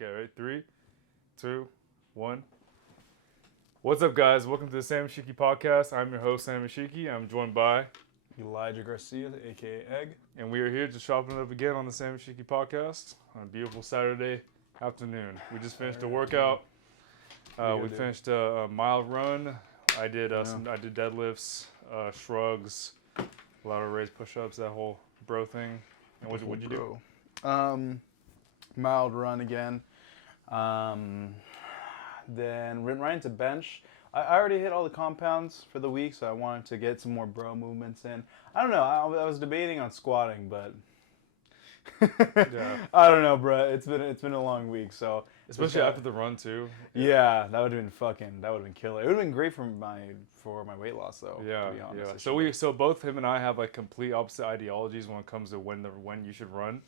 Okay, ready? 3, 2, 1. What's up, guys? Welcome to the Sam Ishiki podcast. I'm your host, Sam Ishiki. I'm joined by Elijah Garcia, aka Egg. and we are here just chopping it up again on the Sam Ishiki podcast on a beautiful Saturday afternoon. We just finished a workout. We finished a mile run. I did deadlifts, shrugs, a lot of raised push-ups, that whole bro thing. And what'd you do? Mild run again. Then went right into bench. I already hit all the compounds for the week, so I wanted to get some more bro movements in. I don't know. I was debating on squatting, but Yeah. I don't know, bro. It's been a long week, so Especially after the run too. yeah, that would have been killer. It would have been great for my weight loss, though. Yeah, to be honest. yeah. So both him and I have like complete opposite ideologies when it comes to when you should run.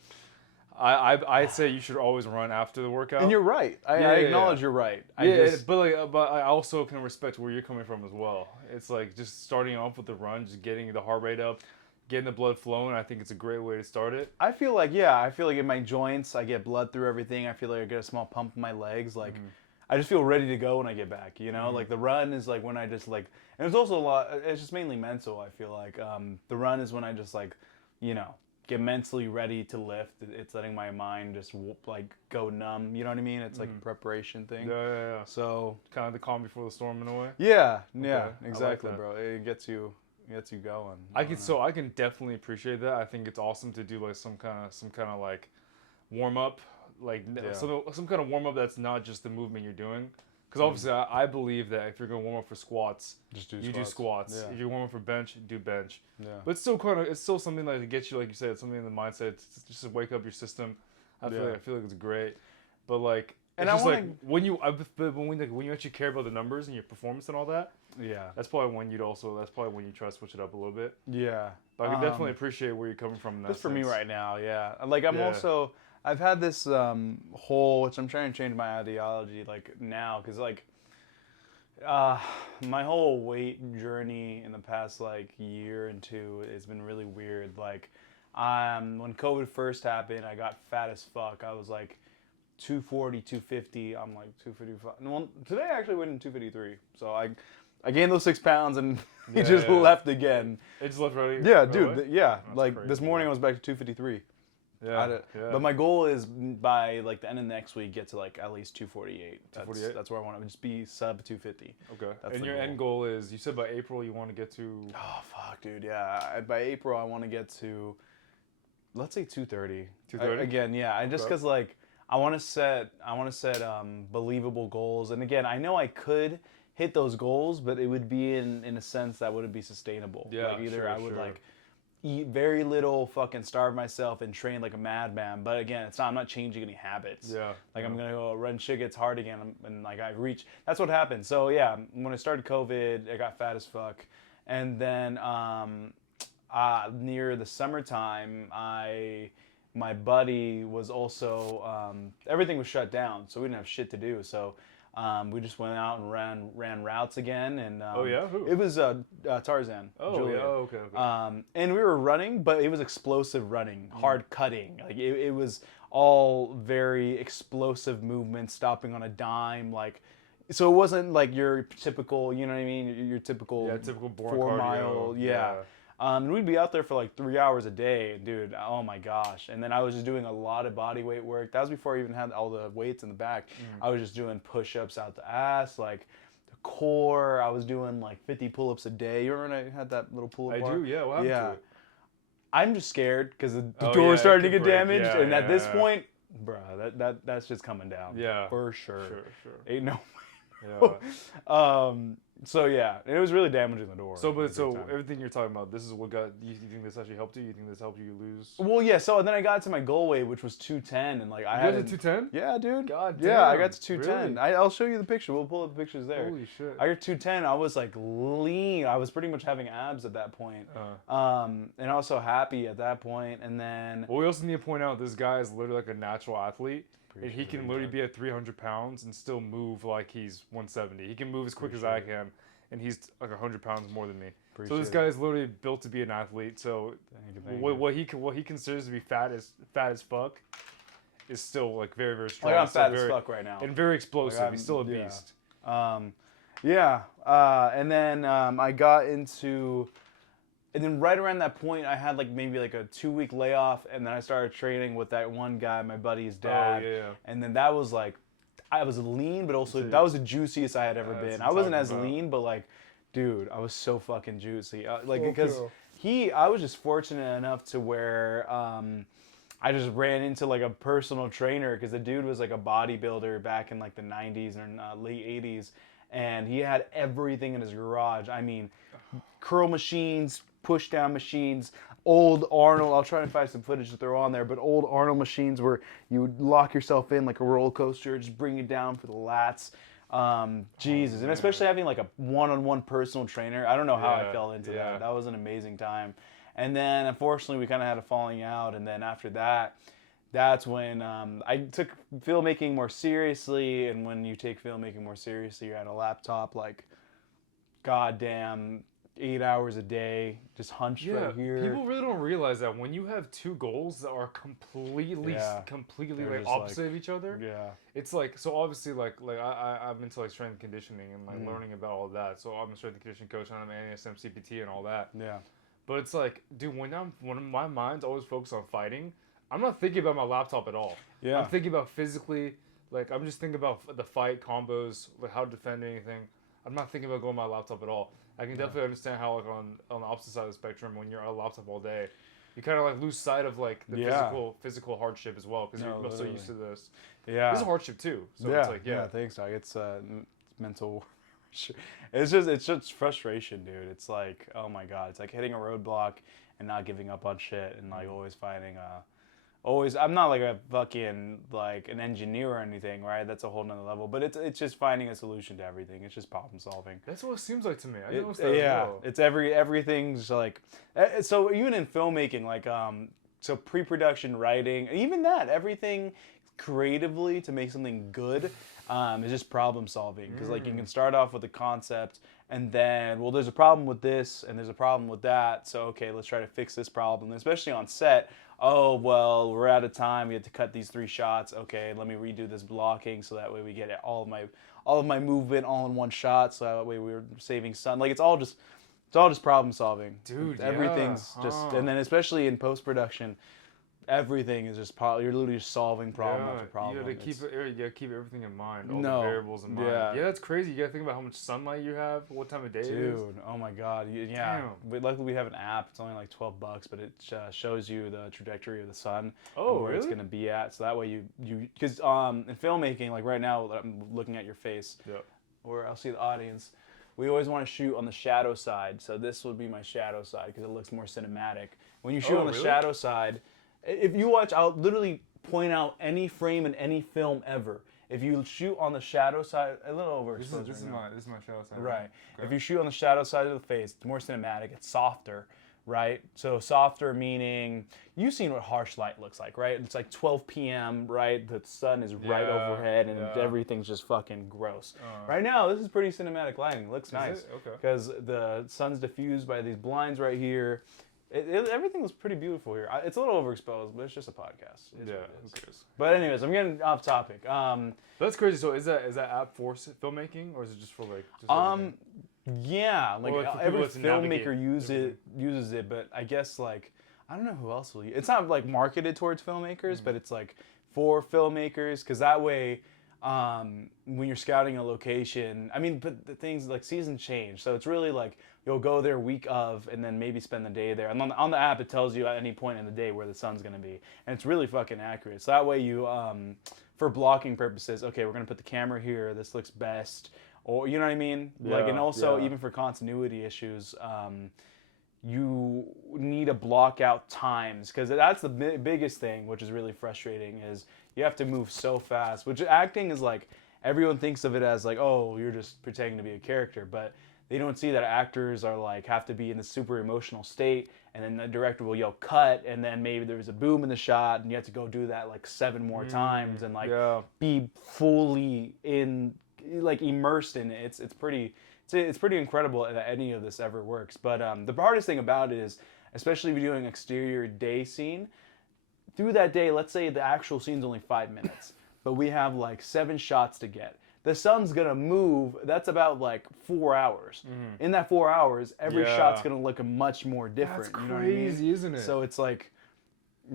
I'd say you should always run after the workout. And you're right. I acknowledge you're right. But I also can respect where you're coming from as well. It's like just starting off with the run, just getting the heart rate up, getting the blood flowing. I think it's a great way to start it. I feel like in my joints, I get blood through everything. I feel like I get a small pump in my legs. Like, I just feel ready to go when I get back, you know? Like, the run is like when I just like, and it's also a lot, it's just mainly mental, I feel like. The run is when I just like, you know, get mentally ready to lift. It's letting my mind just like go numb, you know what I mean? It's like a preparation thing. Yeah. So, Kind of the calm before the storm in a way. yeah, Okay, exactly, I like that. bro. It gets you going. I can definitely appreciate that. I think it's awesome to do like some kind of like warm up, like some kind of warm up that's not just the movement you're doing. Because obviously, I believe that if you're gonna warm up for squats, do squats. Yeah. If you warm up for bench, do bench. Yeah. But it's still something like to get you, like you said, it's something in the mindset. It's just to wake up your system. I feel like it's great. But like, And it's I just wanna- like when you actually care about the numbers and your performance and all that, Yeah. that's probably when you try to switch it up a little bit. Yeah. But I can definitely appreciate where you're coming from in that Just for me sense. right now, yeah. Like I'm Yeah. also, I've had this whole, which I'm trying to change my ideology like now, because like my whole weight journey in the past like year and two has been really weird. Like when COVID first happened, I got fat as fuck. I was like 240, 250. I'm like 255. Well, today I actually went in 253. So I gained those 6 pounds and it just left again. It just left right. Yeah, right dude. away? Like crazy, this morning I was back to 253. Yeah. But my goal is by like the end of next week get to like at least 248. 248? That's where I want to just be sub 250. Okay. That's And the your goal. end goal is, you said by April you want to get to. Oh fuck, dude. Yeah. By April I want to get to, let's say 230. 230? Again, yeah. I just because like I want to set believable goals, and again I know I could hit those goals, but it would be in a sense that wouldn't be sustainable. Yeah, Like either sure, I would sure. like eat very little, fucking starve myself, and train like a madman. But again, I'm not changing any habits. Yeah. Like I'm gonna go run, shit gets hard again, and like I reach. That's what happened. So yeah, when I started COVID, I got fat as fuck, and then near the summertime, my buddy was also everything was shut down, so we didn't have shit to do. So. We just went out and ran routes again, and Oh, yeah? Who? It was Tarzan. Oh, Julia. yeah. Oh, okay. And we were running, but it was explosive running, hard cutting. Like it was all very explosive movements, stopping on a dime. Like, so it wasn't like your typical, you know what I mean? Your typical, typical boring 4 cardio. mile, yeah. And we'd be out there for like 3 hours a day, dude. Oh my gosh! And then I was just doing a lot of body weight work. That was before I even had all the weights in the back. I was just doing push-ups out the ass, like the core. I was doing like 50 pull-ups a day. You remember when I had that little pull-up bar? I do, yeah. What happened to it? I'm just scared because the Oh, door yeah, was starting to it get could break. damaged, Yeah, and at this yeah. point, bruh, that's just coming down. Yeah. for sure. Sure. Ain't no. Yeah. So yeah, it was really damaging the door. So big time. everything you're talking about, this is what got you think this actually helped you? You think this helped you lose? Well, yeah. So then I got to my goal weight, which was 210, and like I had You got to 210? Yeah, dude. God Yeah, I damn, got to 210. really? I'll show you the picture. We'll pull up the pictures there. Holy shit. I got 210. I was like lean. I was pretty much having abs at that point. And also happy at that point. And then Well, we also need to point out this guy is literally like a natural athlete. And he can literally be at 300 pounds and still move like he's 170. He can move as quick as I can, and he's like 100 pounds more than me. So this guy is literally built to be an athlete. So Thank you. what he considers to be fat as fuck is still like very, very strong. Like I'm still fat very, as fuck right now. and very explosive. Like, He's still a yeah. beast. And then I got into, and then right around that point, I had like maybe like a 2-week layoff, and then I started training with that one guy, my buddy's dad. Oh, yeah. And then that was like, I was lean, but also that was the juiciest I had ever been. I wasn't as lean, but like, dude, I was so fucking juicy. Because I was just fortunate enough to where I just ran into like a personal trainer because the dude was like a bodybuilder back in like the 90s and late 80s. And he had everything in his garage. I mean, curl machines, push down machines, old Arnold. I'll try and find some footage to throw on there, but old Arnold machines where you would lock yourself in like a roller coaster, just bring it down for the lats. Jesus. And especially having like a one-on-one personal trainer. I don't know how I fell into that. That was an amazing time. And then unfortunately we kind of had a falling out. And then after that, that's when I took filmmaking more seriously. And when you take filmmaking more seriously, you're at a laptop like goddamn 8 hours a day, just hunched right here. People really don't realize that when you have two goals that are completely like opposite of each other. Yeah. It's like, so obviously like I'm into like strength and conditioning and like learning about all that. So I'm a strength and conditioning coach and I'm an ASM CPT and all that. Yeah. But it's like, dude, when my mind's always focused on fighting, I'm not thinking about my laptop at all. Yeah. I'm thinking about physically, like I'm just thinking about the fight combos, like how to defend anything. I'm not thinking about going on my laptop at all. I can definitely understand how like on the opposite side of the spectrum, when you're on a laptop all day, you kind of like lose sight of like the physical hardship as well because you're so used to this. Yeah. This is a hardship too. So it's like, thanks, Doc. It's mental. It's just frustration, dude. It's like, oh my god, it's like hitting a roadblock and not giving up on shit and like always finding I'm not like a fucking like an engineer or anything, right? That's a whole nother level. But it's just finding a solution to everything. It's just problem solving. That's what it seems like to me. I noticed that as well. It's everything's like, so even in filmmaking, like so pre-production writing, even that, everything creatively to make something good is just problem solving. Because like you can start off with a concept and then, well, there's a problem with this and there's a problem with that. So, okay, let's try to fix this problem. And especially on set, oh, well, we're out of time. We have to cut these 3 shots. Okay, let me redo this blocking so that way we get all of my movement all in one shot. So that way we're saving sun. Like it's all just problem solving. Dude, everything's just, and then especially in post-production, everything is just you're literally just solving problem after problem. You gotta keep everything in mind, all the variables in mind. Yeah, that's crazy. You gotta think about how much sunlight you have, what time of day it is. Dude, oh my god, yeah. Luckily we have an app. It's only like $12, but it shows you the trajectory of the sun and where it's gonna be at. So that way you because in filmmaking, like right now I'm looking at your face, or I'll see the audience. We always want to shoot on the shadow side, so this would be my shadow side because it looks more cinematic. When you shoot on the shadow side. If you watch, I'll literally point out any frame in any film ever. If you shoot on the shadow side, a little overexposed. This is my shadow side. Right. Okay. If you shoot on the shadow side of the face, it's more cinematic. It's softer, right? So softer meaning, you've seen what harsh light looks like, right? It's like 12 p.m., right? The sun is right overhead and everything's just fucking gross. Right now, this is pretty cinematic lighting. It looks nice. Okay. Because the sun's diffused by these blinds right here. Everything was pretty beautiful here. It's a little overexposed, but it's just a podcast. Who cares? But anyways, I'm getting off topic. That's crazy. So is that app for filmmaking, or is it just for like? Yeah, like every filmmaker uses it, but I guess like I don't know who else will use it. It's not like marketed towards filmmakers, but it's like for filmmakers because that way. When you're scouting a location, I mean, but the things like seasons change, so it's really like you'll go there week of, and then maybe spend the day there. And on the app, it tells you at any point in the day where the sun's gonna be, and it's really fucking accurate. So that way you, for blocking purposes, okay, we're gonna put the camera here. This looks best, or you know what I mean? Like, and also even for continuity issues, you need to block out times because that's the biggest thing, which is really frustrating. Is you have to move so fast, which acting is like, everyone thinks of it as like, oh, you're just pretending to be a character, but they don't see that actors are like, have to be in this super emotional state, and then the director will yell cut, and then maybe there's a boom in the shot, and you have to go do that like 7 more times, and like be fully immersed in it. It's pretty incredible that any of this ever works. But the hardest thing about it is, especially if you're doing an exterior day scene, through that day, let's say the actual scene's only 5 minutes, but we have like 7 shots to get. The sun's gonna move. That's about like 4 hours. Mm-hmm. In that 4 hours, every shot's gonna look much more different. That's you know crazy, what I mean? isn't it? So it's like,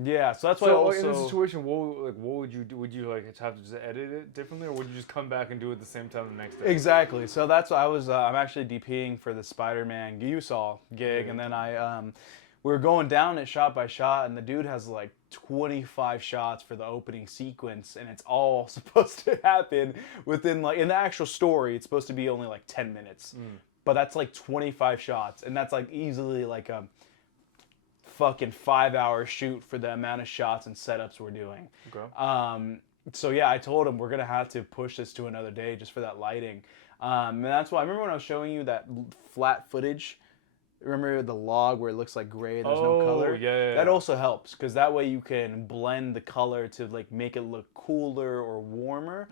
yeah. So that's why. So Also, in this situation, what would you do? Would you like have to just edit it differently, or would you just come back and do it at the same time the next day? exactly. So that's why I was. I'm actually DPing for the Spider-Man you saw gig, Yeah. and then we were going down it shot by shot, and the dude has like 25 shots for the opening sequence, and it's all supposed to happen within like in the actual story. It's supposed to be only like 10 minutes, but that's like 25 shots, and that's like easily like a fucking 5-hour shoot for the amount of shots and setups we're doing. Okay. So yeah, I told him we're gonna have to push this to another day just for that lighting, and that's why I remember when I was showing you that flat footage. Remember the log where it looks like gray, there's no color? Yeah. That also helps, because that way you can blend the color to like make it look cooler or warmer,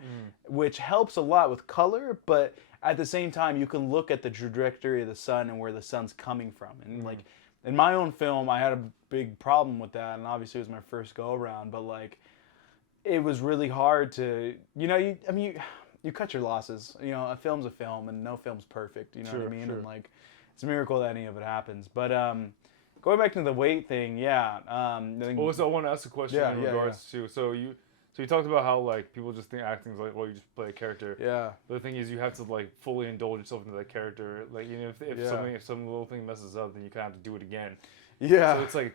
which helps a lot with color, but at the same time you can look at the trajectory of the sun and where the sun's coming from. And like in my own film, I had a big problem with that, and obviously it was my first go around, but like it was really hard to, you cut your losses. You know, a film's a film, and no film's perfect, you know what I mean? Sure. And like it's a miracle that any of it happens. But going back to the weight thing, yeah. I want to ask a question in regards to so you talked about how like people just think acting is like, well, you just play a character. Yeah. But the thing is, you have to like fully indulge yourself into that character. Like, you know, if some little thing messes up, then you kind of have to do it again. Yeah. So it's like,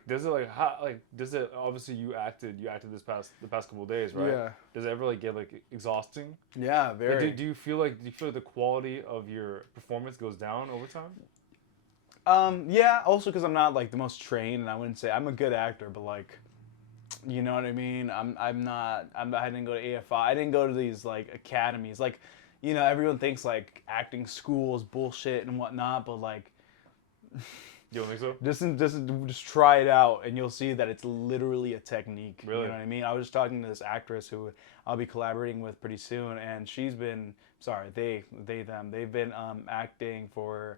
obviously you acted the past couple of days, right? Yeah. Does it ever like get like exhausting? Yeah, very. Like, do you feel like the quality of your performance goes down over time? Yeah, also because I'm not like the most trained, and I wouldn't say I'm a good actor, but like, you know what I mean? I didn't go to AFI. I didn't go to these like academies. Like, you know, everyone thinks like acting school is bullshit and whatnot, but like, you don't think so? Just try it out, and you'll see that it's literally a technique. Really? You know what I mean? I was just talking to this actress who I'll be collaborating with pretty soon, and she's been they've been acting for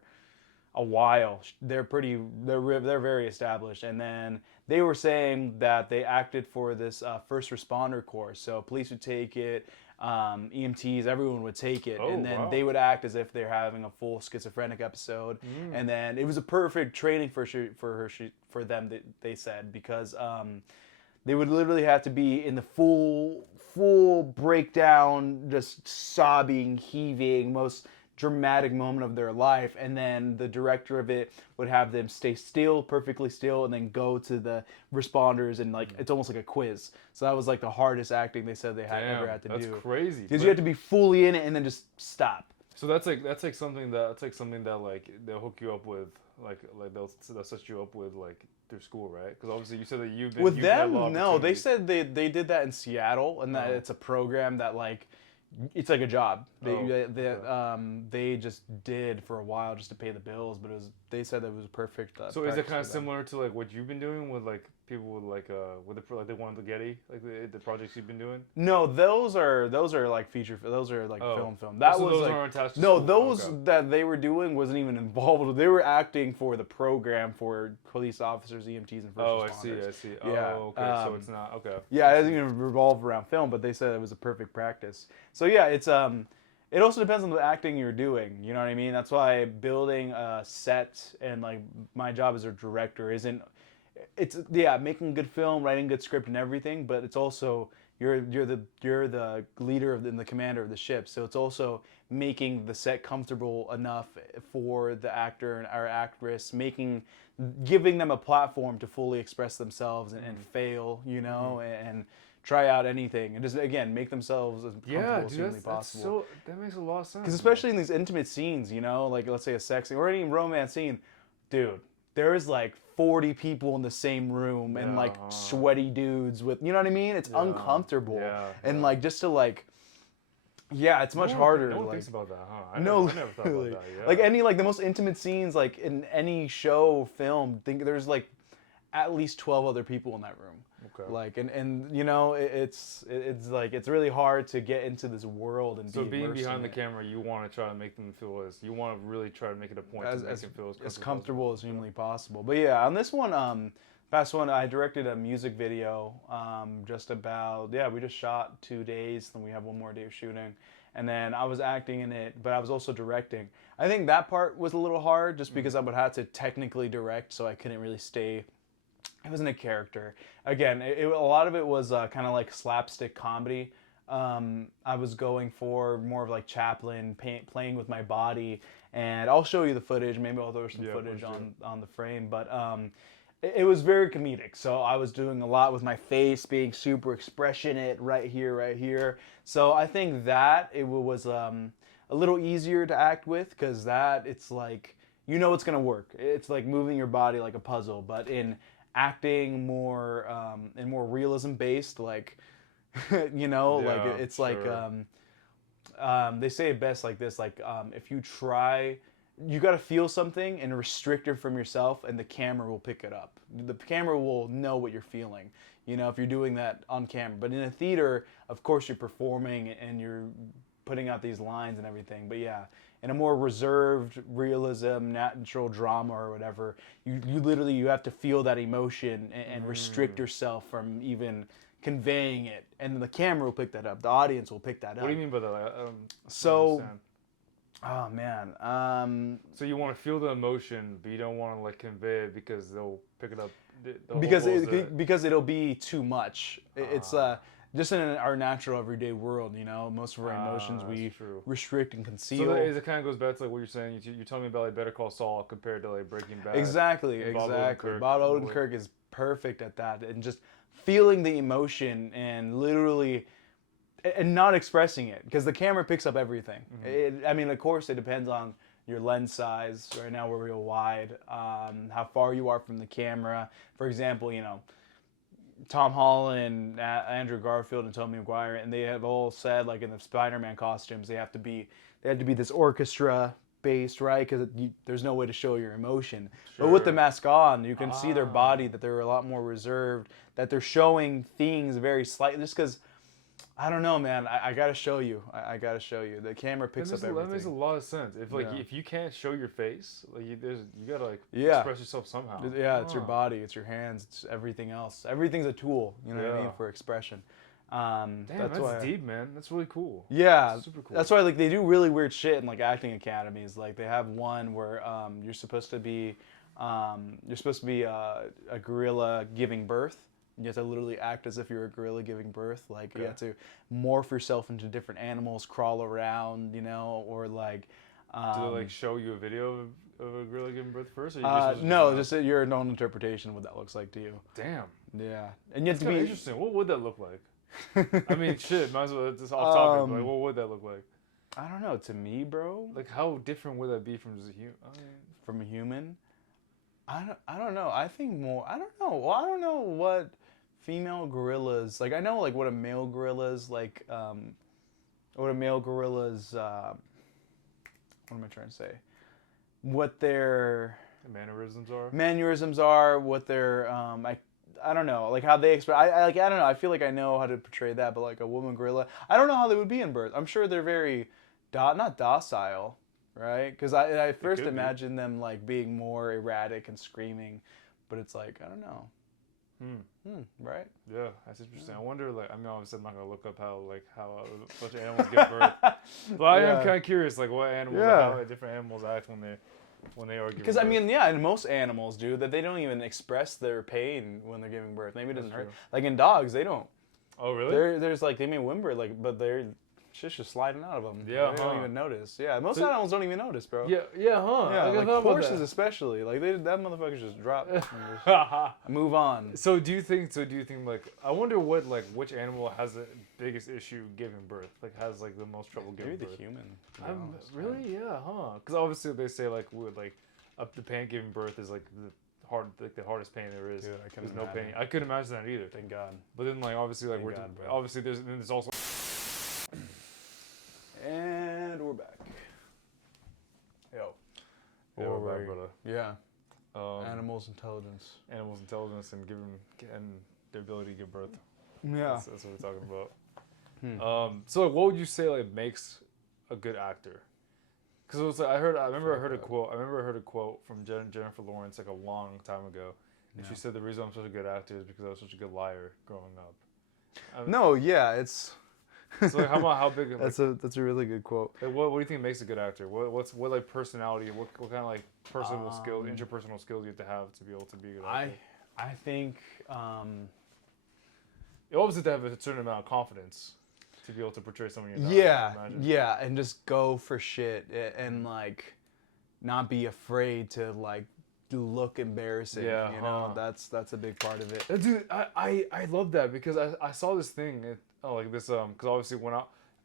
a while. They're very established, and then they were saying that they acted for this first responder course. So police would take it, EMTs, everyone would take it, and then they would act as if they're having a full schizophrenic episode. And then it was a perfect training for them. They said, because they would literally have to be in the full breakdown, just sobbing, heaving, most dramatic moment of their life, and then the director of it would have them stay still, perfectly still, and then go to the responders, and like it's almost like a quiz. So that was like the hardest acting they said they ever had to do. That's crazy. Because you had to be fully in it and then just stop. So that's like something that like they'll hook you up with, like they'll set you up with like through school, right? Because obviously you said that you've been with you've had a lot them. of No, they opportunities. said they did that in Seattle, and that it's a program that like. It's like a job. They just did for a while just to pay the bills, but they said that it was perfect. So is it kind of similar to like what you've been doing with like people with like they wanted the Getty, like the projects you've been doing? No, those are like feature. Those are like film. That so was those like aren't attached to no, school. those that they were doing wasn't even involved. They were acting for the program for police officers, EMTs, and first responders. I see. Yeah. Oh, okay. So it's not okay. Yeah, it doesn't even revolve around film, but they said it was a perfect practice. So yeah, it's it also depends on the acting you're doing. You know what I mean? That's why building a set and like my job as a director isn't. It's making good film, writing good script, and everything. But it's also you're the leader and the commander of the ship. So it's also making the set comfortable enough for the actor or actress, giving them a platform to fully express themselves and fail. You know, and try out anything, and just again make themselves as comfortable as humanly possible. That makes a lot of sense. Because especially in these intimate scenes, you know, like let's say a sex scene or any romance scene, dude, there's like 40 people in the same room and like sweaty dudes with, you know what I mean? It's uncomfortable. And like just to like, it's much harder. No one like, thinks about that, huh? I never thought about that. Yeah. Like any like the most intimate scenes like in any show, film, there's like at least 12 other people in that room. Okay. Like and you know it's like it's really hard to get into this world and so be being immersed behind in the it. camera, you want to try to make them feel you want to really try to make it a point to make them feel as comfortable as humanly possible. But yeah, on this one, Fast one, I directed a music video we just shot 2 days, then we have one more day of shooting. And then I was acting in it, but I was also directing. I think that part was a little hard just because I would have to technically direct, so I couldn't really stay. I wasn't a character. Again, a lot of it was kind of like slapstick comedy. I was going for more of like Chaplin, playing with my body. And I'll show you the footage. Maybe I'll throw some footage on the frame. But it was very comedic. So I was doing a lot with my face, being super expressionate right here. So I think that it was a little easier to act with because that it's like, you know it's going to work. It's like moving your body like a puzzle. But in acting more realism based, like, you know, like it's sure. Like they say it best like this, like if you try, you got to feel something and restrict it from yourself, and the camera will pick it up. The camera will know what you're feeling, you know, if you're doing that on camera. But in a theater, of course, you're performing and you're putting out these lines and everything. But yeah, in a more reserved realism, natural drama or whatever, you literally you have to feel that emotion and restrict yourself from even conveying it, and then the camera will pick that up. The audience will pick that up. What do you mean by that? So, oh man. So you want to feel the emotion, but you don't want to like convey it because they'll pick it up. Because it'll be too much. It's just in our natural everyday world, you know, most of our emotions we restrict and conceal. So it kind of goes back to like what you're saying. You're telling me about like Better Call Saul compared to like Breaking Bad. Exactly. Bob Odenkirk is perfect at that, and just feeling the emotion and literally and not expressing it, because the camera picks up everything. I mean, of course, it depends on your lens size. Right now, we're real wide. How far you are from the camera. For example, you know, Tom Holland, Andrew Garfield, and Tobey Maguire, and they have all said, like in the Spider-Man costumes, they had to be this orchestra based, right? Because there's no way to show your emotion. Sure. But with the mask on, you can see their body, that they're a lot more reserved, that they're showing things very slightly. Just because, I don't know, man. I gotta show you. I gotta show you. The camera picks up everything. That makes a lot of sense. If you can't show your face, like you gotta like express yourself somehow. Yeah, it's your body, it's your hands, it's everything else. Everything's a tool. You know what I mean, for expression. Damn, that's deep, man. That's really cool. Yeah, that's super cool. That's why like they do really weird shit in like acting academies. Like they have one where you're supposed to be a gorilla giving birth. You have to literally act as if you're a gorilla giving birth. Like you have to morph yourself into different animals, crawl around, you know, or like. Do they like show you a video of a gorilla giving birth first? Or just your own interpretation of what that looks like to you. Damn. Yeah, and you have to be interesting. What would that look like? I mean, shit, might as well, just off topic, like, what would that look like? I don't know, to me, bro. Like, how different would that be from just a human? From a human? I don't know. I think more, I don't know. Well, I don't know what female gorillas, like, I know, like, what a male gorilla's, like, what am I trying to say? What their mannerisms are, what their, I don't know, like how they express. I don't know. I feel like I know how to portray that, but like a woman gorilla, I don't know how they would be in birth. I'm sure they're very, not docile, right? Because I first imagined them like being more erratic and screaming, but it's like I don't know. Right? Yeah, that's interesting. I wonder, like, I mean, obviously I'm not gonna look up how a bunch of animals give birth, but I am kind of curious, like what animals, how different animals act when they are giving birth. Because I mean, and most animals do that. They don't even express their pain when they're giving birth. Maybe it doesn't hurt. Like in dogs, they don't. Oh really? There's like they may whimper, like, but they're shit's just sliding out of them. Yeah, they don't even notice. Yeah, most animals don't even notice, bro. Yeah, huh? Yeah, like horses especially. Like that motherfucker just drop and just move on. So do you think like I wonder what like which animal has the biggest issue giving birth? Like has like the most trouble giving birth? Maybe the human. Really? Yeah, huh? Because obviously they say like up the pain giving birth is like the hardest pain there is. Dude, there's no pain. I couldn't imagine that either. Thank God. But then like obviously like there's also. And we're back. Yo. Yeah, we're back, brother. Yeah. Animals' intelligence. Animals' intelligence and their ability to give birth. Yeah. That's what we're talking about. So what would you say like makes a good actor? Because it was like I remember I heard a quote from Jennifer Lawrence like a long time ago, And she said the reason I'm such a good actor is because I was such a good liar growing up. No, yeah, it's. So like, how big? Like, that's a really good quote. Like, what do you think makes a good actor? What like personality? What kind of like personal skills, interpersonal skills you have to be able to be a good actor? I think. You always have to have a certain amount of confidence to be able to portray someone you're not. Yeah, and just go for shit and like not be afraid to like look embarrassing. Yeah, you know, that's a big part of it. Dude, I love that because I saw this thing. Like this because obviously when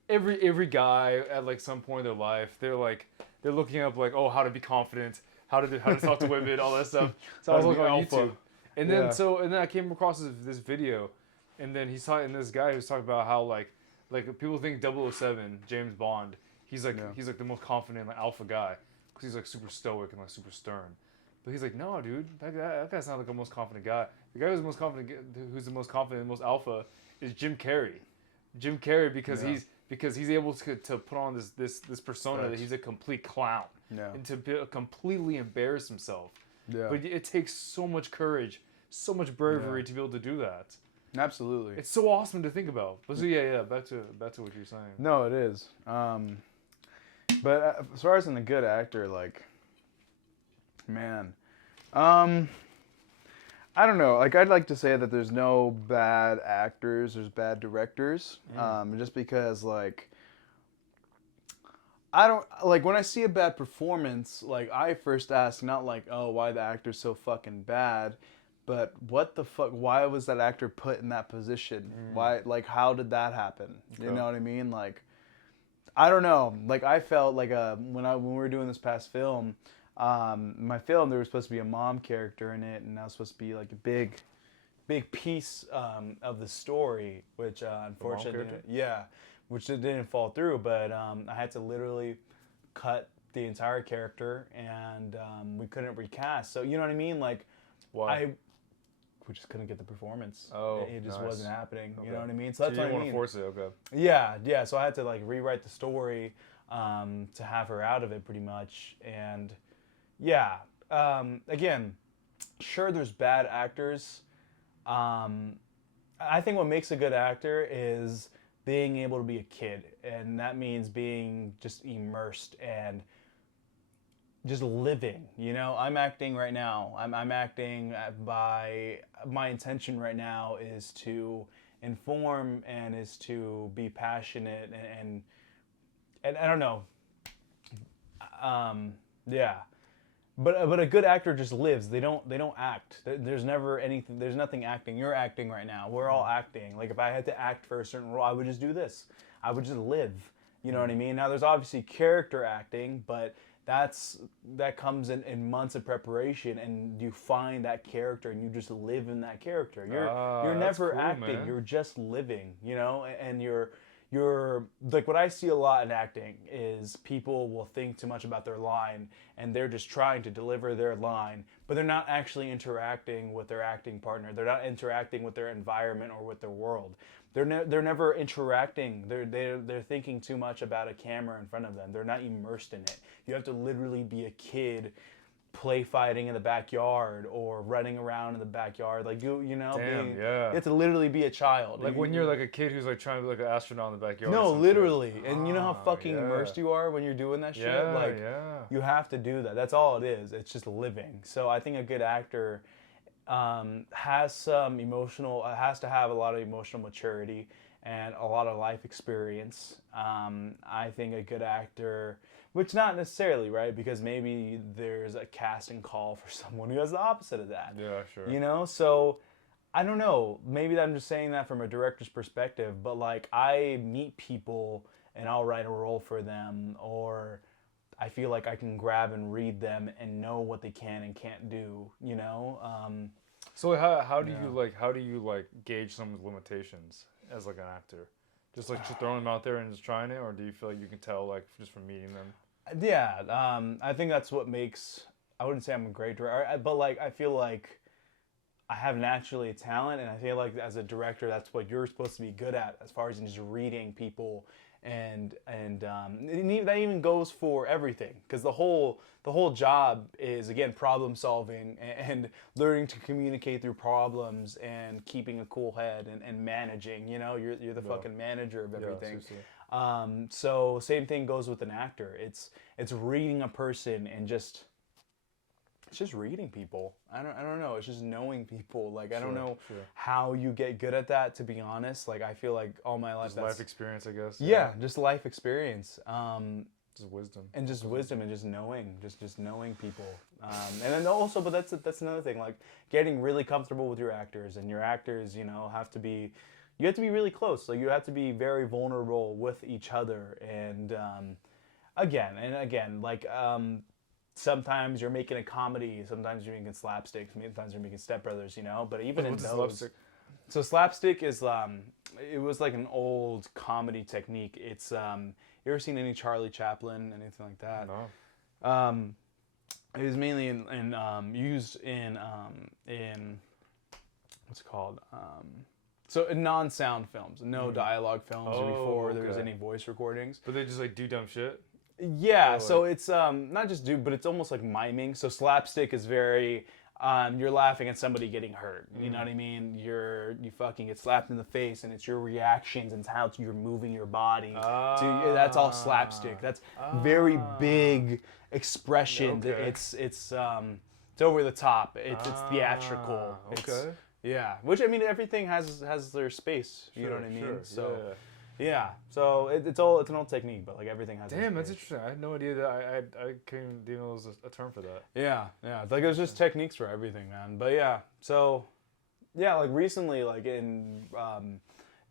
every guy at like some point in their life they're looking up like how to be confident, how to talk to women, all that stuff. So I was looking on YouTube, and then I came across this video, and then this guy who's talking about how like people think 007 James Bond he's like the most confident like alpha guy because he's like super stoic and like super stern. But he's like, no, dude, that guy's not like the most confident guy. The guy who's the most confident, and most alpha, is Jim Carrey. Jim Carrey because he's able to put on this persona that he's a complete clown and to completely embarrass himself. Yeah. But it takes so much courage, so much bravery to be able to do that. Absolutely. It's so awesome to think about. But so back to what you're saying. No, it is. But as far as in a good actor, like. Man, I don't know. Like, I'd like to say that there's no bad actors, there's bad directors. Just because, like, I don't, like, when I see a bad performance, like, I first ask not like, oh, why the actor's so fucking bad, but what the fuck, why was that actor put in that position? Why, like, how did that happen? Okay. You know what I mean? Like, I don't know. Like, I felt like when we were doing this past film, my film, there was supposed to be a mom character in it, and that was supposed to be like a big piece of the story, which unfortunately, which didn't fall through. But I had to literally cut the entire character, and we couldn't recast. So you know what I mean? Like, why? We just couldn't get the performance. It just nice. wasn't happening. Okay. You know what I mean? So that's you what I didn't mean. Want to force it, okay? Yeah. So I had to like rewrite the story to have her out of it, pretty much, and. Yeah. Again, sure, there's bad actors. I think what makes a good actor is being able to be a kid, and that means being just immersed and just living. You know, I'm acting right now. I'm acting by my intention right now is to inform and is to be passionate and I don't know. Yeah. But a good actor just lives. They don't act. There's never anything. There's nothing acting. You're acting right now. We're all acting. Like if I had to act for a certain role, I would just do this. I would just live. You know what I mean? Now there's obviously character acting, but that comes in months of preparation, and you find that character and you just live in that character. You're never cool, acting. Man. You're just living. You know, and you're like what I see a lot in acting is people will think too much about their line and they're just trying to deliver their line, but they're not actually interacting with their acting partner. They're not interacting with their environment or with their world. They're never interacting. They're thinking too much about a camera in front of them. They're not immersed in it. You have to literally be a kid play fighting in the backyard or running around in the backyard, like you know, you have to literally be a child. Like when you're like a kid who's like trying to be like an astronaut in the backyard. No, literally, and you know how fucking immersed you are when you're doing that shit. Like you have to do that. That's all it is. It's just living. So I think a good actor has to have a lot of emotional maturity and a lot of life experience. I think a good actor. Which not necessarily, right? Because maybe there's a casting call for someone who has the opposite of that. Yeah, sure. You know? So, I don't know. Maybe I'm just saying that from a director's perspective, but like I meet people and I'll write a role for them, or I feel like I can grab and read them and know what they can and can't do, you know? So how do you gauge someone's limitations as like an actor? Just like throwing them out there and just trying it, or do you feel like you can tell like just from meeting them? Yeah, I think that's what makes. I wouldn't say I'm a great director, but like I feel like I have naturally a talent, and I feel like as a director, that's what you're supposed to be good at, as far as just reading people, that even goes for everything, because the whole job is, again, problem solving and learning to communicate through problems and keeping a cool head and managing. You know, you're the fucking manager of everything. So same thing goes with an actor. It's reading a person and just. It's just reading people. I don't know. It's just knowing people. Like, I don't know how you get good at that, to be honest. Like, I feel like all my life, just life experience, I guess. Yeah, just life experience. Just wisdom. And just wisdom and just knowing people. And then also, but that's another thing. Like, getting really comfortable with your actors, and your actors, you know, you have to be really close. Like, you have to be very vulnerable with each other. And again, like. Sometimes you're making a comedy, sometimes you're making slapstick, sometimes you're making Step Brothers, you know. But even in those, slapstick? So slapstick is it was like an old comedy technique. It's you ever seen any Charlie Chaplin, anything like that? No. It was mainly used in what's it called? So in non-sound films, no dialogue films before there was any voice recordings. But they just like do dumb shit. Yeah, so it's not just but it's almost like miming. So slapstick is very you're laughing at somebody getting hurt. You know what I mean? You fucking get slapped in the face, and it's your reactions and how you're moving your body. That's all slapstick. That's very big expression. Okay. It's over the top. It's theatrical. Okay. Yeah, which I mean, everything has their space. You know what I mean? So. Yeah. Yeah, so it's an old technique, but like everything has. Damn, that's interesting. I had no idea that. I didn't even know there was a term for that. Yeah. Like there's just techniques for everything, man. But yeah, so yeah, like recently, like in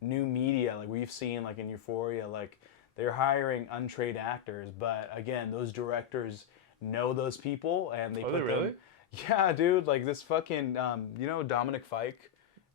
new media, like we've seen, like in Euphoria, like they're hiring untrained actors, but again, those directors know those people and they put them. Really? Yeah, dude. Like this fucking you know Dominic Fike.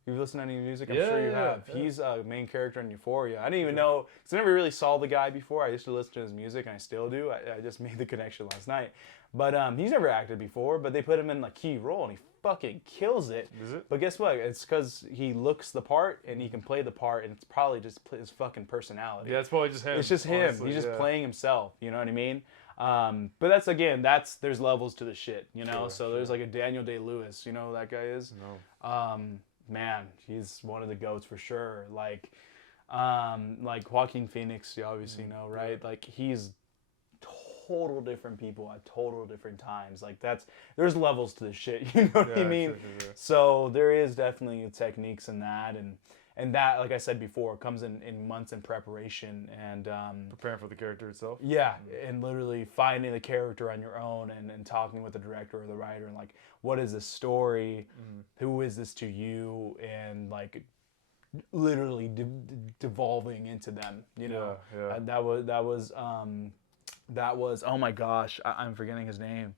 You've listened to any music? I'm sure you have. Yeah. He's a main character in Euphoria. I didn't even know, because I never really saw the guy before. I used to listen to his music, and I still do. I just made the connection last night. But he's never acted before, but they put him in a key role, and he fucking kills it. Is it? But guess what? It's because he looks the part, and he can play the part, and it's probably just his fucking personality. Yeah, it's probably just him. It's just him. Honestly, he's just playing himself. You know what I mean? But there's levels to the shit, you know? There's like a Daniel Day-Lewis. You know who that guy is? No. Man, he's one of the GOATs for sure. Like Joaquin Phoenix, you obviously know, right? Yeah. Like he's total different people at total different times. Like there's levels to this shit. You know what I mean? Sure. So there is definitely techniques in that, and that, like I said before, comes in months in preparation and preparing for the character itself. Yeah, and literally finding the character on your own and talking with the director or the writer and like, what is the story? Who is this to you? And like, literally devolving into them. You know, that was. Oh my gosh, I'm forgetting his name.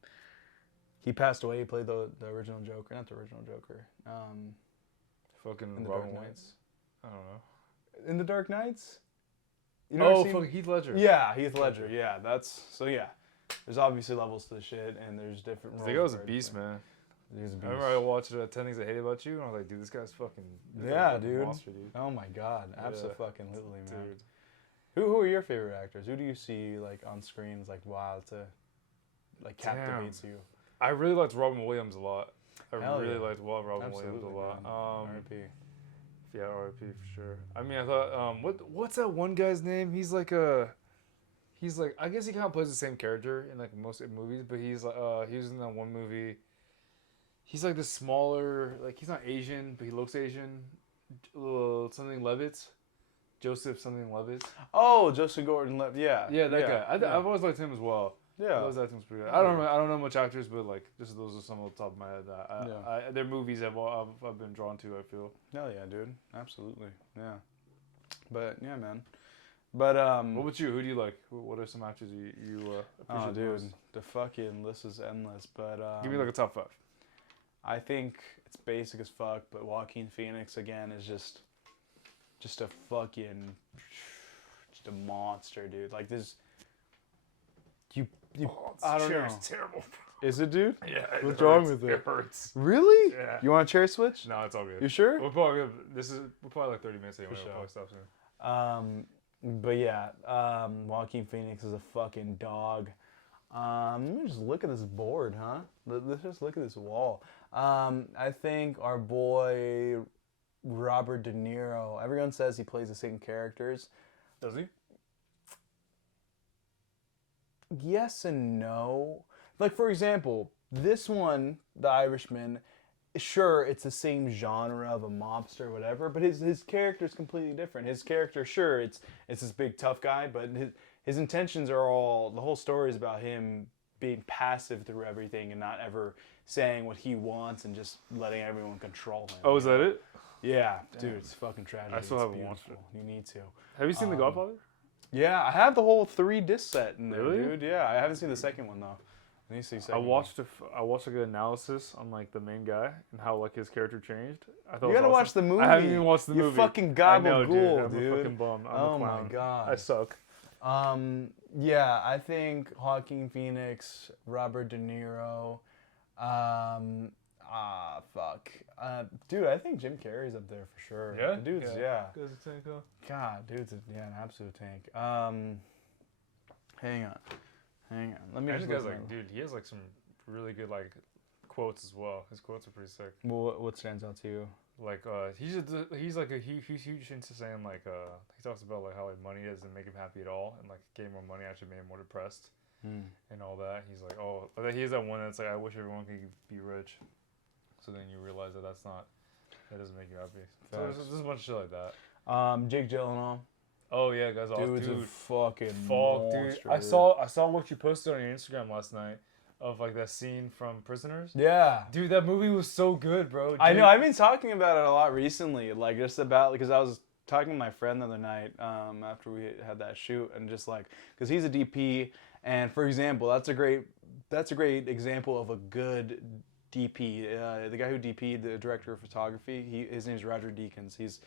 He passed away. He played the original Joker, not the original Joker. Fucking in the Robin Dark Knights. I don't know. In the Dark Knights? You know fucking Heath Ledger. Yeah, Heath Ledger. Yeah, yeah. There's obviously levels to the shit, and there's different roles. The guy's a beast, man. He's a beast. I remember I watched 10 Things I Hate About You, and I was like, dude, this guy's fucking... dude. Monster, dude. Oh my god. Absolutely, man. Dude. Who are your favorite actors? Who do you see like on screens like wow to like captivates you? I really liked Robin Williams a lot. I really liked Robin Williams a lot. R.I.P. Yeah, R.I.P. for sure. I mean, I thought, what's that one guy's name? He's like, I guess he kind of plays the same character in like most movies, but he's like, he was in that one movie. He's like the smaller, like he's not Asian, but he looks Asian. Something Levitt. Joseph something Levitt. Oh, Joseph Gordon-Levitt. Yeah. Yeah, that guy. I've always liked him as well. Yeah. Those acting's pretty good. I don't know much actors, but like just those are some off the top of my head. Their movies I've been drawn to. I feel. Hell yeah, dude. Absolutely. Yeah. But yeah, man. But what about you? Who do you like? What are some actors you appreciate? Oh, dude, the fucking list is endless. But give me like a top 5. I think it's basic as fuck, but Joaquin Phoenix again is just a fucking just a monster, dude. Like this. I don't know. Terrible. Is it, dude? Yeah. What's wrong with it? It hurts. Really? Yeah. You want a chair switch? No, it's all good. You sure? We're probably like 30 minutes anyway. For We'll probably sure. stop soon. But yeah, Joaquin Phoenix is a fucking dog. Let me just look at this board, huh? Let's just look at this wall. I think our boy Robert De Niro. Everyone says he plays the same characters. Does he? Yes and no. Like, for example, this one, The Irishman, sure, it's the same genre of a mobster or whatever, but his character is completely different. His character, sure, it's this big tough guy, but his intentions are all, the whole story is about him being passive through everything and not ever saying what he wants and just letting everyone control him. Oh, is that it? Yeah, dude, it's fucking tragic. I still haven't watched it. You need to. Have you seen The Godfather? Yeah, I have the whole 3 disc set in there, Really? dude. Yeah, I haven't seen the second one though. I need to see the second I one. watched like an analysis on like the main guy and how like his character changed. I thought You it was gotta watch awesome. the movie. I haven't even watched the movie. You fucking I know, gabagool, dude. I'm a fucking bum. I'm Oh a clown. my god. I suck. Yeah, I think Joaquin Phoenix, Robert De Niro, dude, I think Jim Carrey's up there for sure. Yeah? The dude's, yeah. God, dude's an absolute tank. Hang on. Let me This just guy's look like, dude, he has like some really good like quotes as well. His quotes are pretty sick. what stands out to you? Like he's huge into saying like he talks about like how like money doesn't make him happy at all, and like getting more money actually made him more depressed and all that. He's like, oh, he has that one that's like, I wish everyone could be rich. So then you realize that that doesn't make you happy. So there's a bunch of shit like that. Jake Gyllenhaal. Oh yeah, guys, Dude's a fucking dude. monster, I saw what you posted on your Instagram last night of like that scene from Prisoners. Yeah. Dude, that movie was so good, bro. I know. I've been talking about it a lot recently, like just about because I was talking to my friend the other night after we had that shoot, and just like because he's a DP, and for example, that's a great example of a good DP. The guy who DP'd, the director of photography, his name's Roger Deakins. He's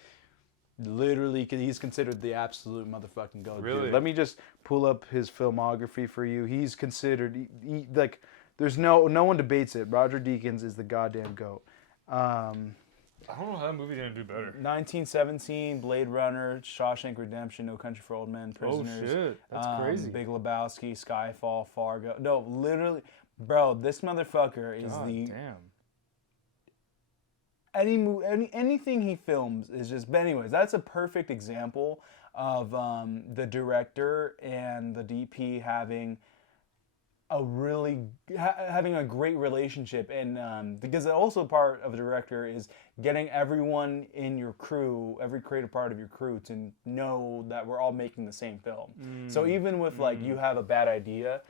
considered the absolute motherfucking goat. Really? Dude. Let me just pull up his filmography for you. He's considered like there's no one debates it. Roger Deakins is the goddamn goat. I don't know how that movie didn't do better. 1917, Blade Runner, Shawshank Redemption, No Country for Old Men, Prisoners. Oh shit, that's crazy. Big Lebowski, Skyfall, Fargo. No, literally, bro, this motherfucker is damn. Anything he films is just. But anyways, that's a perfect example of the director and the DP having a great relationship, and because also part of a director is getting everyone in your crew, every creative part of your crew, to know that we're all making the same film. So even with like you have a bad idea,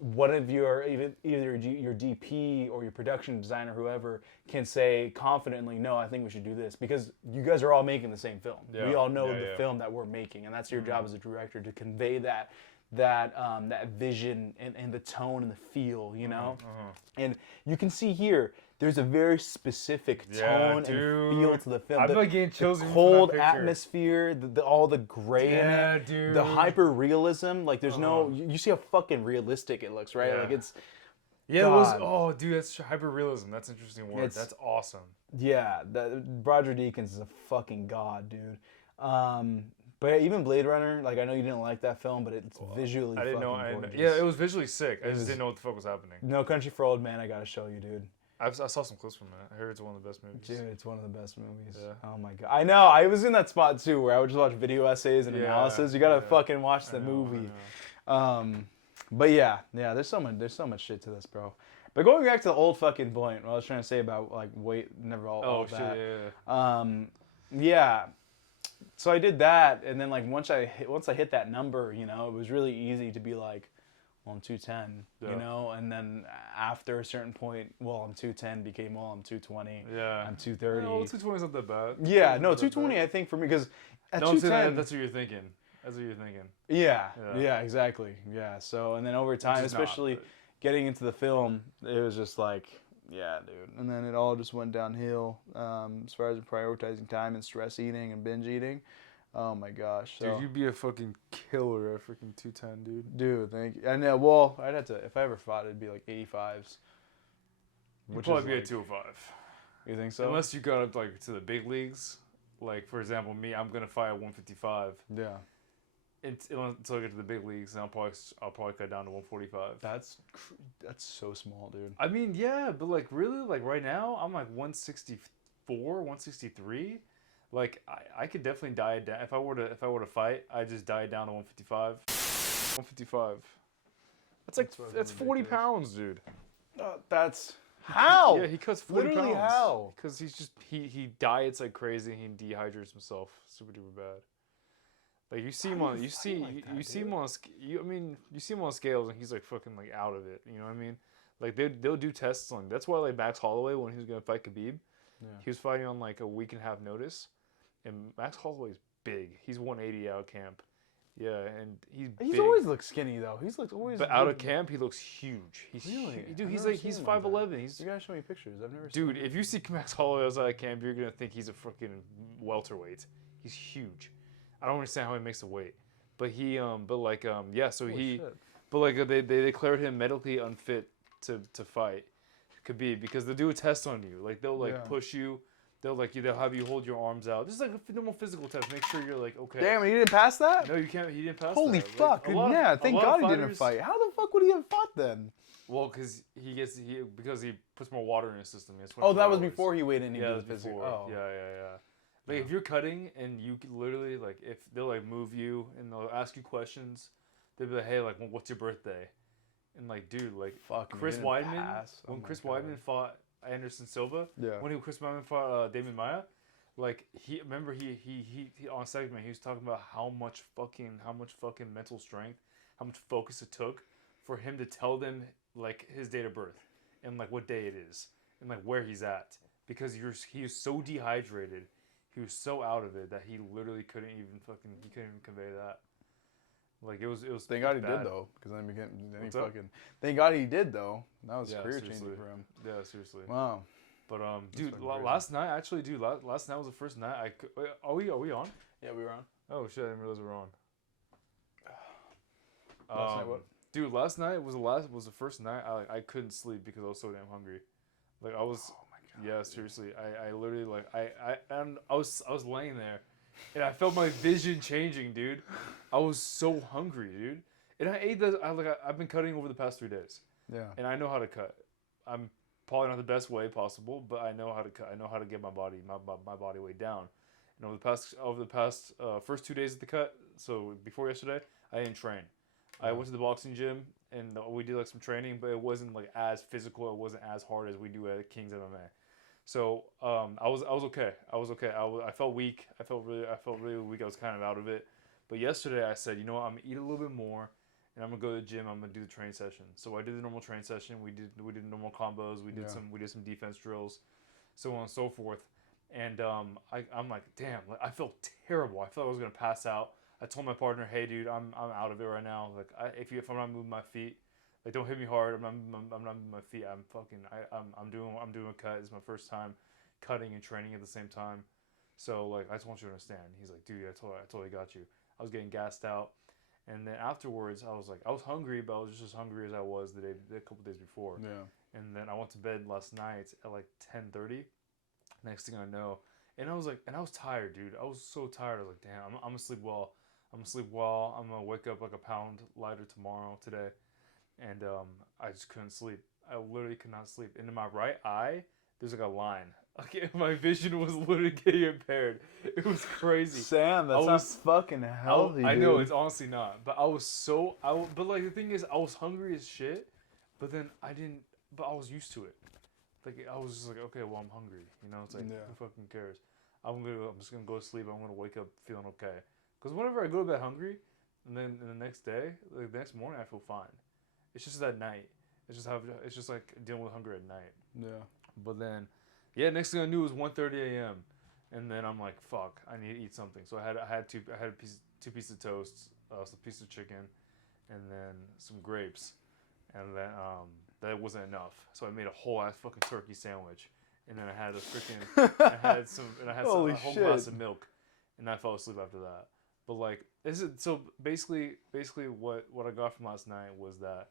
one of your either your DP or your production designer, whoever, can say confidently, no, I think we should do this, because you guys are all making the same film. Yeah. We all know the film that we're making, and that's your job as a director, to convey that vision and the tone and the feel, you know? And you can see here, there's a very specific tone and feel to the film. I'm like getting chills. The cold atmosphere, all the gray in it, dude. the hyper realism. Like there's no, you see how fucking realistic it looks, right? Yeah. Like it's. Yeah, it was. Oh, dude, that's hyper realism. That's an interesting word. That's awesome. Yeah, Roger Deakins is a fucking god, dude. But yeah, even Blade Runner, like I know you didn't like that film, but it's visually fucking gorgeous. Yeah, it was visually sick. I just didn't know what the fuck was happening. No Country for Old Men, I gotta show you, dude. I saw some clips from it. I heard it's one of the best movies. Dude, it's one of the best movies. Yeah. Oh my god. I know, I was in that spot too, where I would just watch video essays and analysis. You gotta fucking watch the movie. But yeah, there's so much shit to this, bro. But going back to the old fucking point, what I was trying to say about like all that. Yeah. So I did that, and then like once I hit that number, you know, it was really easy to be like, well, I'm 210, you know, and then after a certain point, well, I'm 210 became, well, I'm 220, I'm 230. No, 220 is not that bad. Yeah, no, 220 I think for me, because at 210, that's what you're thinking. That's what you're thinking. Yeah, exactly. Yeah, so and then over time, especially getting into the film, it was just like, yeah, dude. And then it all just went downhill as far as prioritizing time and stress eating and binge eating. Oh my gosh. Dude, So, you'd be a fucking killer at freaking 210, dude. dude, thank you. And well, I'd have to, if I ever fought, it'd be like 85s. You'd probably be at 205. You think so? Unless you got up like to the big leagues. Like, for example, me, I'm going to fight at 155. Yeah. Until I get to the big leagues, and I'll probably cut down to 145. That's so small, dude. I mean, yeah, but like really, like right now, I'm like 164, 163. Like I could definitely diet down if I were to fight. I just diet down to 155. 155. That's 40 pounds, dude. That's how? Yeah, he cuts 40 Literally pounds. how? Because he diets like crazy. And he dehydrates himself super duper bad. Like you see him on you see him on scales and he's like fucking like out of it. You know what I mean? Like they'll do tests on. That's why like Max Holloway when he was gonna fight Khabib, he was fighting on like a week and a half notice, and Max Holloway's big. He's 180 out of camp. Yeah, and he's big. always looked skinny though. He's looked always. But out of camp, he looks huge. He's really, dude. He's 5'11". You gotta show me pictures. I've never. Dude, if you see Max Holloway outside of camp, you're gonna think he's a freaking welterweight. He's huge. I don't understand how he makes the weight, but yeah. So they declared him medically unfit to fight Khabib because they'll do a test on you. Like they'll push you. They'll have you hold your arms out. Just like a normal physical test. Make sure you're like okay. Damn, he didn't pass that? No, you can't. He didn't pass. Holy that. fuck! Like, thank God he didn't fight. How the fuck would he have fought then? Well, because he puts more water in his system. Oh, that was before he weighed in. He Yeah, did the physical. before. Yeah. Like if you're cutting and you can literally like if they'll like move you and they'll ask you questions, they'll be like, hey, like what's your birthday? And like, dude, like Chris Weidman, when Chris Weidman fought Anderson Silva, when Chris Weidman fought Damian Maia, like he on segment he was talking about how much fucking mental strength, how much focus it took for him to tell them like his date of birth and like what day it is and like where he's at because he is so dehydrated. He was so out of it that he literally couldn't even convey that. Like it was. Thank God he did though, because Thank God he did though. That was career changing for him. Yeah, seriously. Wow. But dude, last night last night was the first night I could. Are we on? Yeah, we were on. Oh shit! I didn't realize we were on. Last night what? Dude, last night was the first night I couldn't sleep because I was so damn hungry. Like I was. Oh my God. Yeah, seriously. I literally like I was laying there, and I felt my vision changing, dude. I was so hungry, dude. And I ate I've been cutting over the past 3 days. Yeah. And I know how to cut. I'm probably not the best way possible, but I know how to cut. I know how to get my body weight down. And over the past first 2 days of the cut, so before yesterday, I didn't train. I went to the boxing gym and we did like some training, but it wasn't like as physical. It wasn't as hard as we do at King's MMA. So I was okay. I felt weak. I felt really weak. I was kind of out of it. But yesterday I said, you know what? I'm gonna eat a little bit more, and I'm gonna go to the gym. I'm gonna do the training session. So I did the normal training session. We did normal combos. We did some defense drills, so on and so forth. And I'm like, damn, like, I felt terrible. I felt I was gonna pass out. I told my partner, hey dude, I'm out of it right now. Like if I'm not moving my feet, like don't hit me hard. I'm not moving my feet. I'm doing a cut. It's my first time cutting and training at the same time. So like I just want you to understand. He's like, dude, I totally got you. I was getting gassed out, and then afterwards I was hungry, but I was just as hungry as I was the couple days before. Yeah. And then I went to bed last night at like 10:30. Next thing I know, and I was tired, dude. I was so tired. I was like, damn, I'm gonna sleep well. I'm gonna wake up like a pound lighter today. And I just couldn't sleep. I literally could not sleep. And in my right eye, there's like a line. Okay, my vision was literally getting impaired. It was crazy. Sam, that's not fucking healthy. I know, it's honestly not. But but like the thing is, I was hungry as shit. But then I was used to it. Like I was just like, okay, well I'm hungry. You know, it's like who fucking cares? I'm just gonna go to sleep. I'm gonna wake up feeling okay. Because whenever I go to bed hungry, and then the next day, like the next morning, I feel fine. It's just that night. It's just like dealing with hunger at night. Yeah. But then, next thing I knew was 1:30 a.m. And then I'm like, fuck, I need to eat something. So I had two pieces of toast, some piece of chicken, and then some grapes, and then that wasn't enough. So I made a whole ass fucking turkey sandwich, and then I had a whole glass of milk. and I fell asleep after that. But like, so basically what I got from last night was that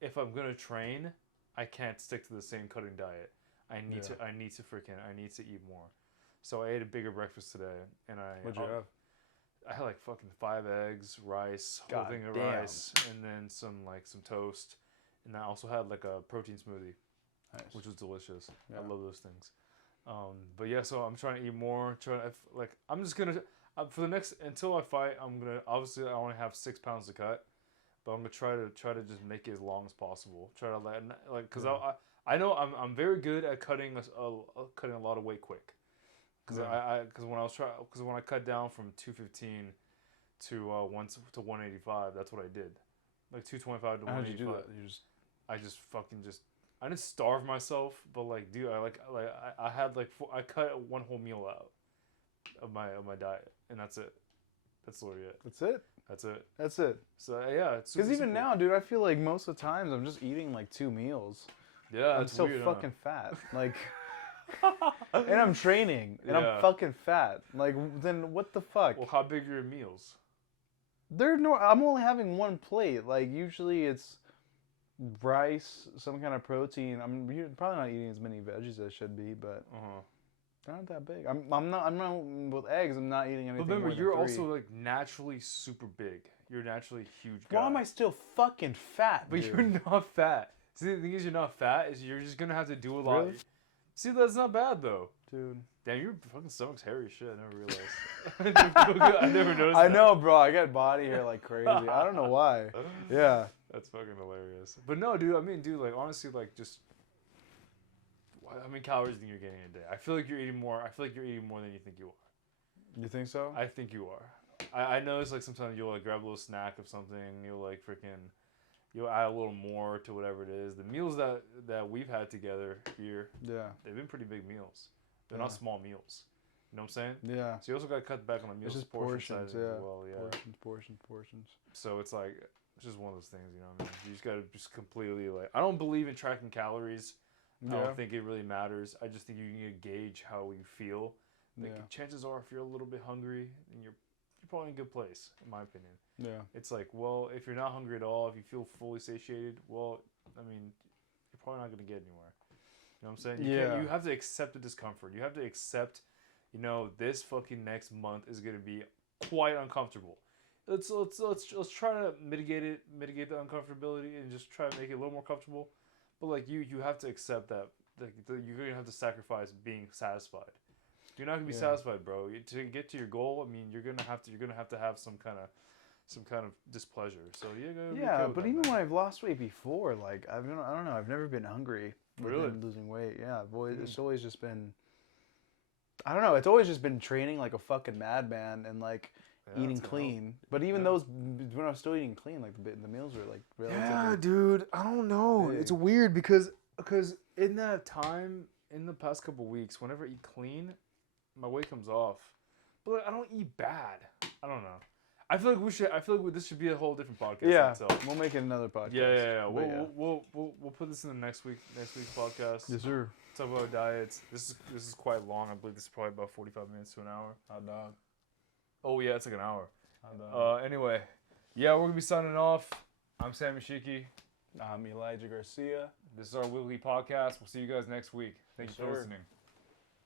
if I'm gonna train, I can't stick to the same cutting diet. I need to eat more. So I ate a bigger breakfast today, and What'd you have? I had like fucking 5 eggs, rice, whole thing of rice, and then some toast, and I also had like a protein smoothie, which was delicious. Yeah. I love those things. But yeah, so I'm trying to eat more. I'm just gonna for the next until I fight. I'm gonna obviously I only have 6 pounds to cut, but I'm gonna try to just make it as long as possible. Try to because I know I'm very good at cutting a lot of weight quick. Because when I cut down from 215 to 185, that's what I did, like 225 to 185. How did you do that? I didn't starve myself, but like, dude, I had like I cut one whole meal out of my diet, and that's it. That's literally it. That's it. That's it. That's it. So yeah, it's because even now, dude, I feel like most of the times I'm just eating like 2 meals. Yeah, I'm so weird, fucking fat. Like. And I'm training, and I'm fucking fat. Like, then what the fuck? Well, how big are your meals? I'm only having 1 plate. Like, usually it's rice, some kind of protein. I'm probably not eating as many veggies as I should be, but they're not that big. I'm not with eggs. I'm not eating anything. But remember, more than you're 3. also like naturally super big. You're naturally a huge guy. Why am I still fucking fat? But dude? you're not fat. See, the thing is, you're not fat. Is you're just gonna have to do a lot. Really? See, that's not bad though. Dude. Damn, your fucking stomach's hairy as shit. I never realized. I never noticed that. I know, bro. I got body hair like crazy. I don't know why. Yeah. That's fucking hilarious. But no, dude. I mean, dude, like, honestly, like, just... How many calories do you think you're getting a day? I feel like you're eating more. I feel like you're eating more than you think you are. You think so? I think you are. I notice, like, sometimes you'll, like, grab a little snack of something. You'll, like, you'll add a little more to whatever it is. The meals that we've had together here, they've been pretty big meals. They're not small meals. You know what I'm saying? Yeah. So you also got to cut back on the meals. It's just portions, as well. Yeah. Portions. So it's like, it's just one of those things, you know what I mean? You just got to just completely, like, I don't believe in tracking calories. I don't think it really matters. I just think you can gauge how you feel. Like, chances are, if you're a little bit hungry, then you're probably in a good place, in my opinion. Yeah. It's like, well, if you're not hungry at all, if you feel fully satiated, well, I mean, you're probably not going to get anywhere. You know what I'm saying? You have to accept the discomfort. You have to accept, you know, this fucking next month is going to be quite uncomfortable. Let's try to mitigate the uncomfortability, and just try to make it a little more comfortable. But like you have to accept that you're going to have to sacrifice being satisfied. You're not going to be satisfied, bro. To get to your goal, I mean, you're going to have to have some kind of displeasure. So but even when I've lost weight before, like I don't know, I've never been hungry within losing weight. Yeah, boy, it's always just been. I don't know. It's always just been training like a fucking madman and like eating clean. But even those, when I was still eating clean, like the meals were like relatively. Yeah, dude. I don't know. It's weird because in that time, in the past couple weeks, whenever I eat clean, my weight comes off. But like, I don't eat bad. I don't know. I feel like this should be a whole different podcast. Yeah, we'll make it another podcast. Yeah. We'll put this in the next week's podcast. Yes, sir. Talk about diets. This is quite long. I believe this is probably about 45 minutes to an hour. Hot dog. Oh yeah, it's like an hour. Anyway, yeah, we're gonna be signing off. I'm Sam Ishiki. I'm Elijah Garcia. This is our weekly podcast. We'll see you guys next week. Thank you for listening.